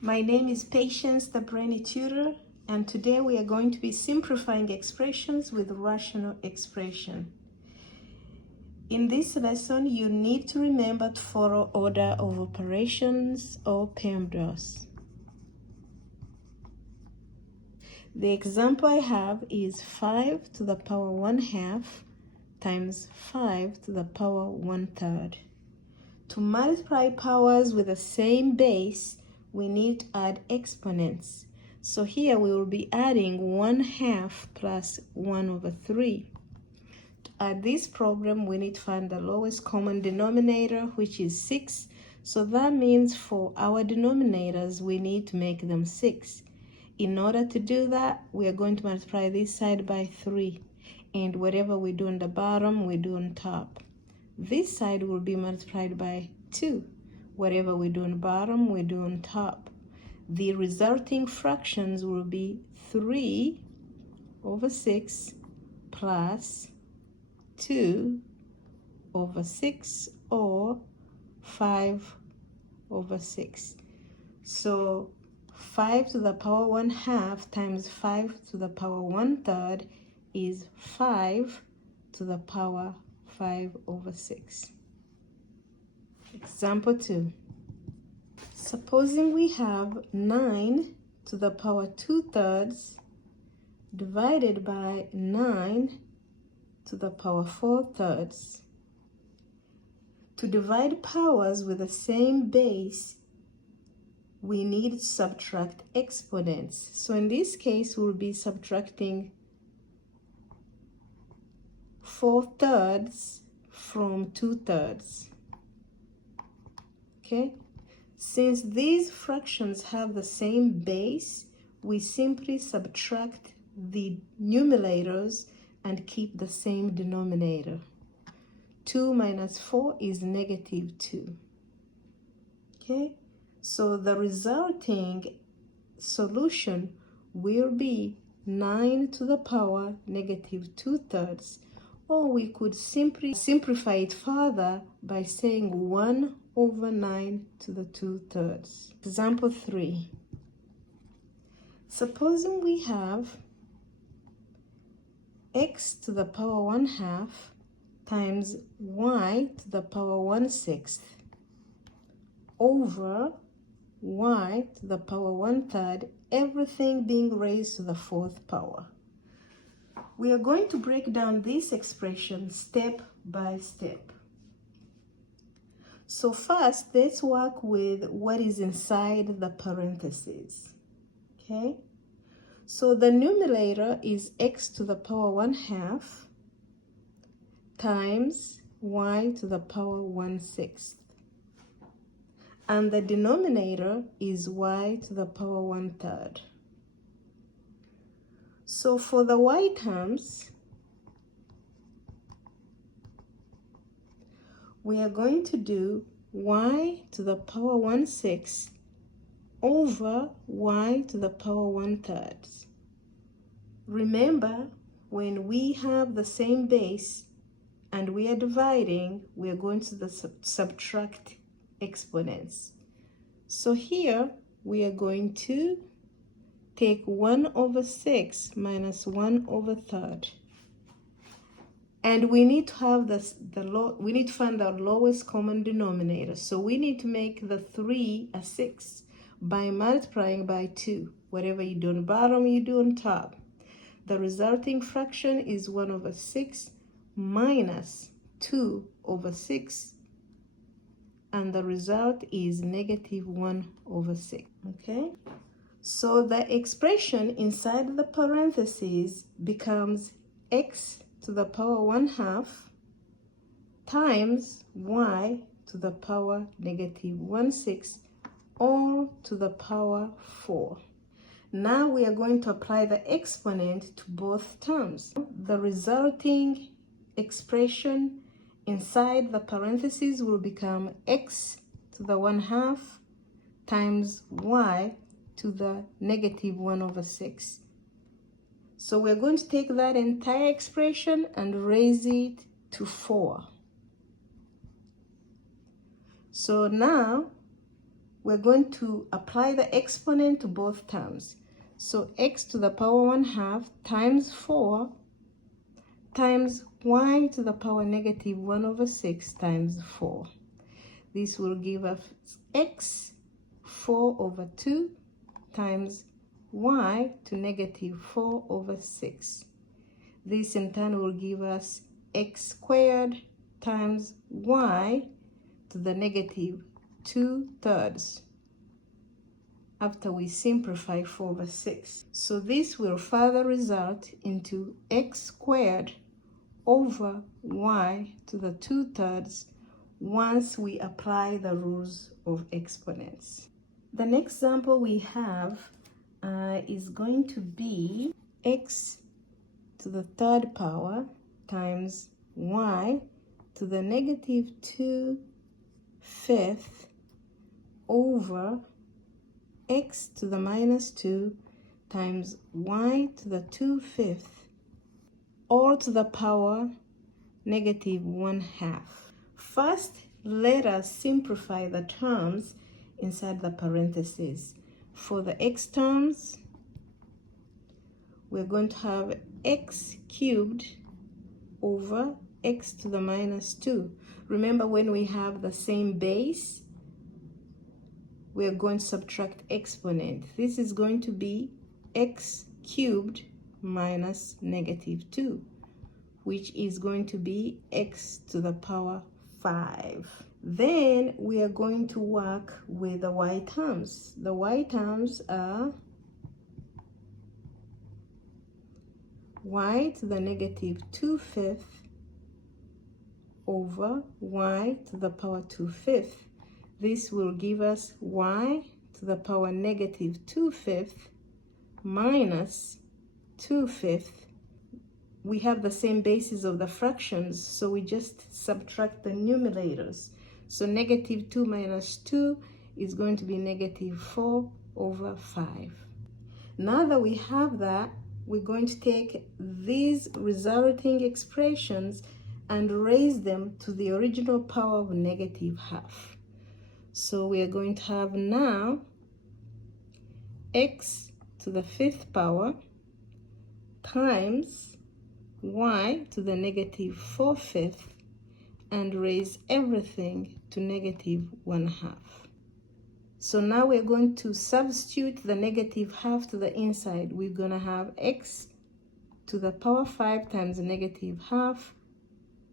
My name is Patience, the Brainy Tutor, and today we are going to be simplifying expressions with rational expression. In this lesson, you need to remember to follow order of operations or PEMDAS. The example I have is 5 to the power 1/2 times 5 to the power 1/3. To multiply powers with the same base, we need to add exponents. So here we will be adding 1/2 plus 1/3. To add this problem, we need to find the lowest common denominator, which is 6. So that means for our denominators, we need to make them 6. In order to do that, we are going to multiply this side by 3. And whatever we do on the bottom, we do on top. This side will be multiplied by 2. Whatever we do on the bottom, we do on top. The resulting fractions will be 3/6 plus 2/6 or 5/6. So 5 to the power 1/2 times 5 to the power 1/3 is 5 to the power 5/6. Example 2. Supposing we have 9 to the power 2/3 divided by 9 to the power 4/3. To divide powers with the same base, we need to subtract exponents. So in this case, we'll be subtracting 4/3 from 2/3. Okay? Since these fractions have the same base, we simply subtract the numerators and keep the same denominator. 2 minus 4 is -2. Okay? So the resulting solution will be 9 to the power -2/3, or we could simply simplify it further by saying 1/9 to the 2/3. Example 3. Supposing we have x to the power 1/2 times y to the power 1/6 over y to the power 1/3, everything being raised to the 4th power. We are going to break down this expression step by step. So first, let's work with what is inside the parentheses. Okay? So the numerator is x to the power 1/2 times y to the power 1/6. And the denominator is y to the power 1/3. So for the y terms, we are going to do y to the power 1/6 over y to the power 1/3. Remember, when we have the same base and we are dividing, we are going to subtract exponents. So here we are going to take 1/6 minus 1/3. And we need to have we need to find the lowest common denominator. So we need to make the 3 a 6 by multiplying by 2. Whatever you do on the bottom, you do on top. The resulting fraction is 1/6 minus 2/6. And the result is -1/6. Okay? So the expression inside the parentheses becomes x to the power 1/2 times y to the power -1/6 all to the power 4. Now we are going to apply the exponent to both terms. The resulting expression inside the parentheses will become x to the 1/2 times y to the -1/6. So we're going to take that entire expression and raise it to 4. So now we're going to apply the exponent to both terms. So x to the power 1/2 times 4 times y to the power -1/6 times 4. This will give us x 4/2 times y to -4/6. This in turn will give us x squared times y to the -2/3 after we simplify 4/6. So this will further result into x squared over y to the 2/3 once we apply the rules of exponents. The next example we have is going to be x to the 3rd power times y to the -2/5 over x to the -2 times y to the 2/5 all to the power -1/2. First, let us simplify the terms inside the parentheses. For the x terms, we're going to have x cubed over x to the -2. Remember, when we have the same base, we're going to subtract exponent. This is going to be x cubed minus -2, which is going to be x to the power 5. Then we are going to work with the y terms. The y terms are y to the -2/5 over y to the power 2/5. This will give us y to the power -2/5 minus 2/5. We have the same basis of the fractions, so we just subtract the numerators. So -2 minus 2 is going to be -4/5. Now that we have that, we're going to take these resulting expressions and raise them to the original power of -1/2. So we are going to have now x to the 5th power times y to the -4/5 and raise everything to -1/2. So now we're going to substitute the -1/2 to the inside. We're going to have x to the power 5 times -1/2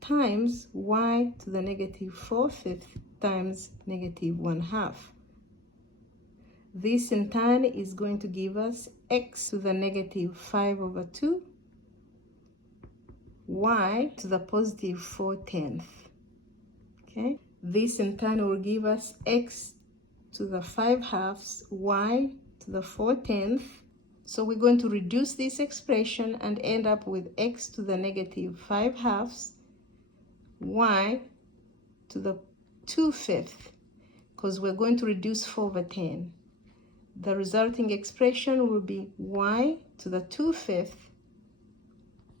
times y to the -4/5 times -1/2. This in turn is going to give us x to the -5/2, y to the positive 4/10. Okay, this in turn will give us x to the 5/2, y to the 4/10. So we're going to reduce this expression and end up with x to the -5/2, y to the 2/5, because we're going to reduce 4/10. The resulting expression will be y to the 2/5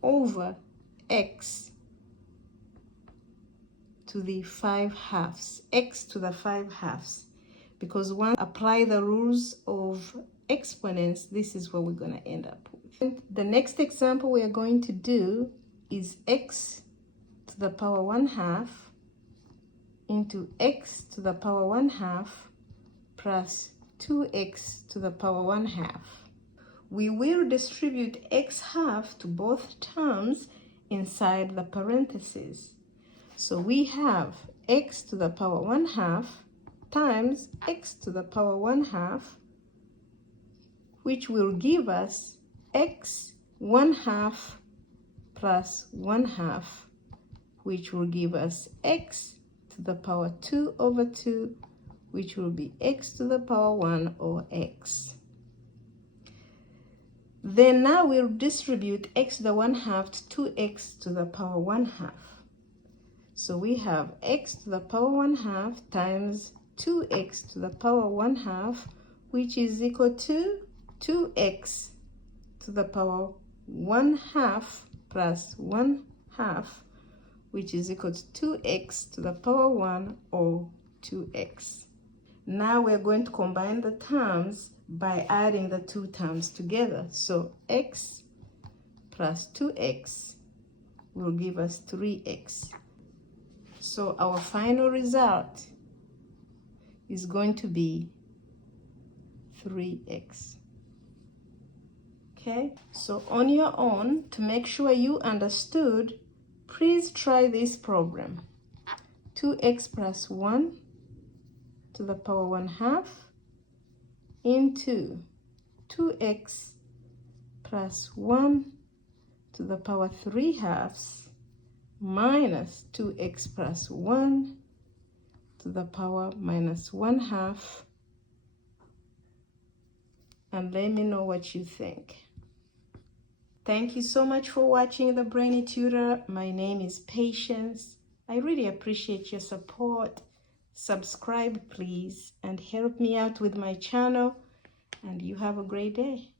over x to the 5/2, x to the 5/2. Because once apply the rules of exponents, this is what we're going to end up with. The next example we are going to do is x to the power 1/2 into x to the power 1/2 plus 2x to the power 1/2. We will distribute x/2 to both terms inside the parentheses. So we have x to the power 1/2 times x to the power 1/2, which will give us x 1/2 plus 1/2, which will give us x to the power 2/2, which will be x to the power 1, or x. Then now we'll distribute x to the 1/2 to 2x to the power 1/2. So we have x to the power 1/2 times 2x to the power 1/2, which is equal to 2x to the power 1/2 plus 1/2, which is equal to 2x to the power 1, or 2x. Now we're going to combine the terms by adding the two terms together. So x plus 2x will give us 3x. So our final result is going to be 3x. Okay, so on your own, to make sure you understood, please try this program. 2x plus 1 to the power 1/2 into 2x plus 1 to the power 3/2 minus 2x plus 1 to the power minus 1/2, and let me know what you think. Thank you so much for watching the Brainy Tutor. My name is Patience. I really appreciate your support. Subscribe, please, and help me out with my channel. And you have a great day.